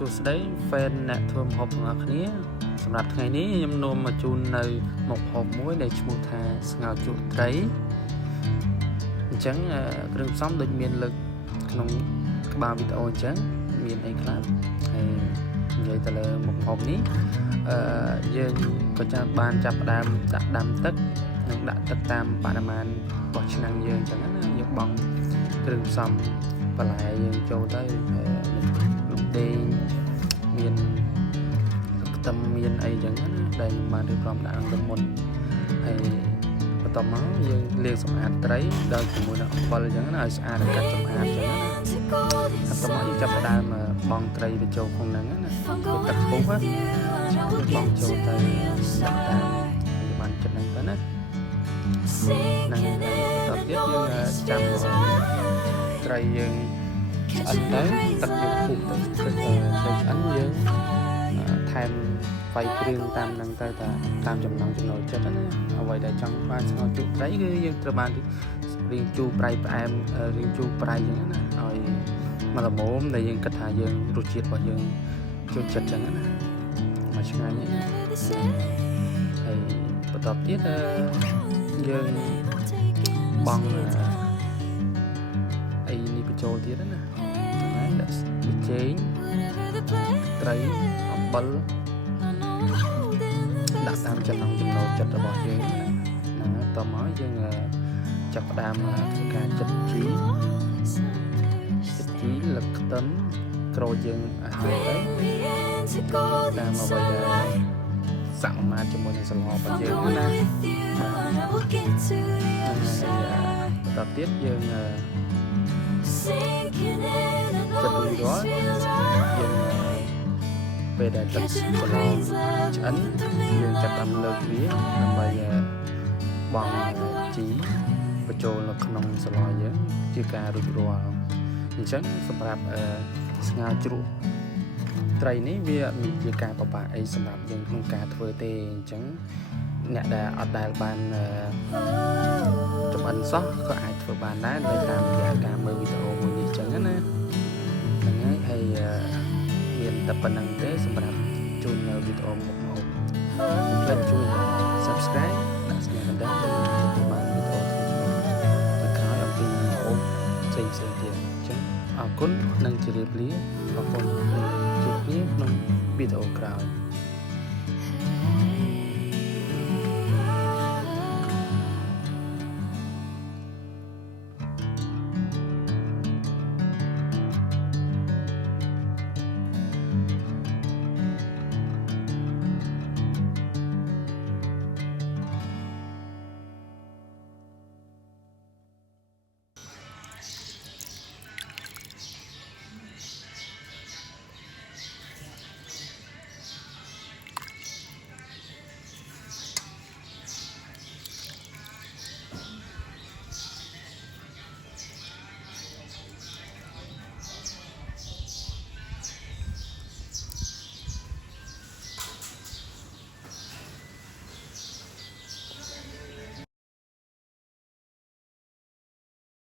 សួស្តី fan អ្នកធ្វើម្ហូបទាំងអស់គ្នាសម្រាប់ថ្ងៃនេះខ្ញុំនាំមកជូននៅមុខម្ហូបមួយដែលឈ្មោះថាស្ងោរជក់ត្រីអញ្ចឹងគ្រឿងផ្សំដូចមានលើកក្នុងក្បាលវីដេអូអញ្ចឹងមានអីខ្លះហើយនិយាយទៅលើមុខម្ហូបនេះយើងក៏ចាំបានចាប់ផ្ដើមដាក់ដាំទឹកនិងដាក់ទឹកតាមបរិមាណរបស់ឆ្នាំងយើងអញ្ចឹងណាយើងបង់គ្រឿងផ្សំបន្លែយើងចូលទៅនោះដេងមានខ្ទឹមមានអីចឹងណាដែលខ្ញុំបានរៀបចំដាក់ក្នុងមុនហើយបន្ទាប់មកយើងលាងសម្អាតត្រីដោយជាមួយនឹងអំបិលចឹងណាឲ្យស្អាតកាត់សម្អាតចឹងណាបន្ទាប់មកយើងចាប់ផ្ដើមបង់ត្រីទៅចូលក្នុងហ្នឹងណាទឹកពុះណាបង់ចូលទៅដាក់តាមបានចិត្តហ្នឹងទៅណាហ្នឹងបន្ទាប់ទៀតយើងចាំត្រីយើងឆ្អិនទៅទឹកយើងពុះទៅព្រឹកត្រីឆ្អិនយើងថែមវាយគ្រឿងតាមហ្នឹងទៅតាមចំណង់ចំណូលចិត្តណាអ្វីដែលចង់បានស្ងោរជក់ត្រីគឺយើងត្រូវបានរៀងជូរប្រៃផ្អែមរៀងជូរប្រៃចឹងណាឲ្យមកល្មមដែលយើងគិតថាយើងរសជាតិរបស់យើងចូលចិត្តចឹងណាមកឆ្ងាញ់ហ្នឹងហើយបន្ទាប់ទៀតយើងបង់អីនេះបញ្ចូលទៀតណាហើយដាក់ប៊ីចេងត្រីអំបិលដាក់តាមចំណង់ចំណូលចិត្តរបស់យើងណាតមកយើងចាប់ផ្ដើមធ្វើការចិតជីលឹកខ្ទឹមក្រូចយើងអាហារទៅតាមអ្វីដែលសមាមាត្រជាមួយនឹងសង្ហរបស់យើងណាបន្តទៀតយើងចិត្តរួចរាល់យើងពេលដែលទឹកសឡឆ្អិនយើងចាប់តាមលើកវាដើម្បីបង់ជីបញ្ចូលនៅក្នុងសឡយើងជាការរួចរាល់អញ្ចឹងសម្រាប់ស្ងោរជ្រក់ត្រីនេះវាមានជាការពិបាកអីសម្រាប់យើងក្នុងការធ្វើទេអញ្ចឹងអ្នកដែលអត់ដែលបានចម្អិនសោះក៏អាចធ្វើបានដែរដោយតាមរយៈការមើលវីដេអូមួយនេះអញ្ចឹងណាហ្នឹងហើយមានតែប៉ុណ្្នឹងទេសម្រាប់ជូននៅវីដេអូមុខមកកុំភ្លេចជួយ Subscribe ដាក់សញ្ញាកណ្ដឹងដើម្បីទទួលបានវីដេអូថ្មីៗអំពីម្ហូបផ្សេងៗទៀតអញ្ចឹងអរគុណនិងជម្រាបលាអរគុណជួបគ្នាក្នុងវីដេអូក្រោយ